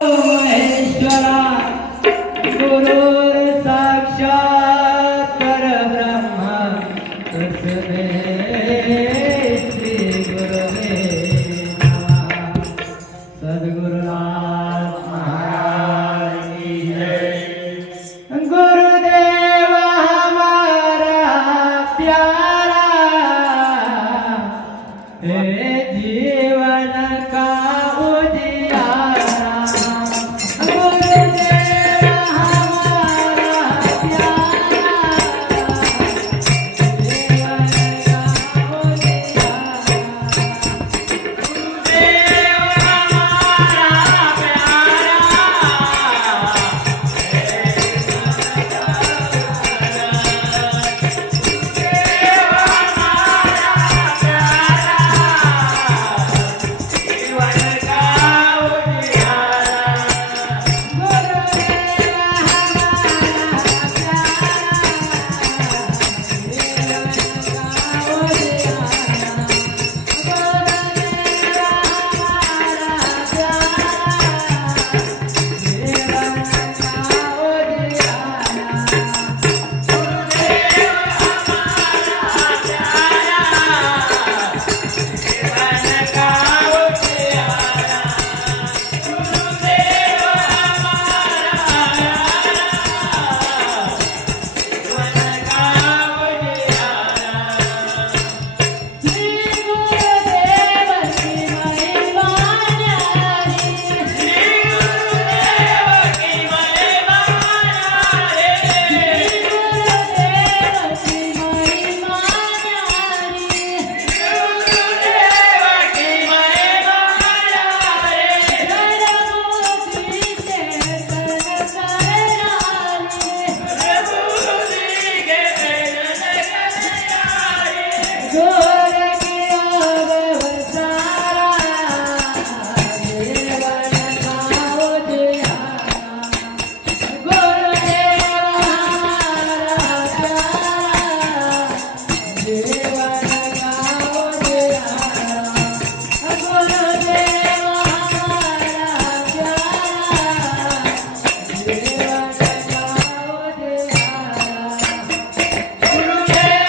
महेश्वरा गुरुर साक्षात परब्रह्म तस्मै श्री गुरुवे. सद्गुरुनाथ महाराज हमारा प्यारा हे जीवन का Good.